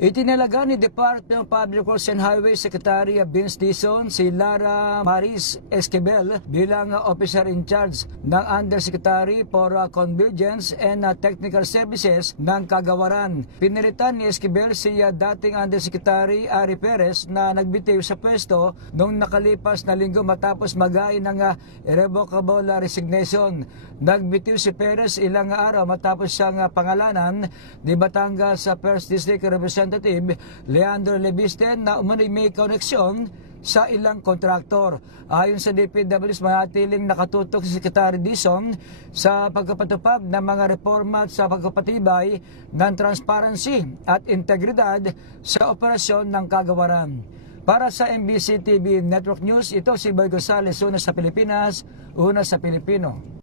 Itinalaga ni Department of Public Works and Highways Secretary Vince Dizon si Lara Maris Esquivel bilang officer in charge ng Undersecretary for Convergence and Technical Services ng Kagawaran. Pinilitan ni Esquivel si dating Undersecretary Ari Perez na nagbitiw sa pwesto noong nakalipas na linggo matapos magain ng irrevocable resignation. Nagbitiw si Perez ilang araw matapos siyang pangalanan ni Batangas First District Representative Leandro Lebisten na umano'y may koneksyon sa ilang kontraktor. Ayon sa DPWs, manatiling nakatutok si Secretary Dizon sa pagpapatupad ng mga reforma at sa pagpapatibay ng transparency at integridad sa operasyon ng Kagawaran. Para sa MBC TV Network News, ito si Boy Gonzales, una sa Pilipinas, una sa Pilipino.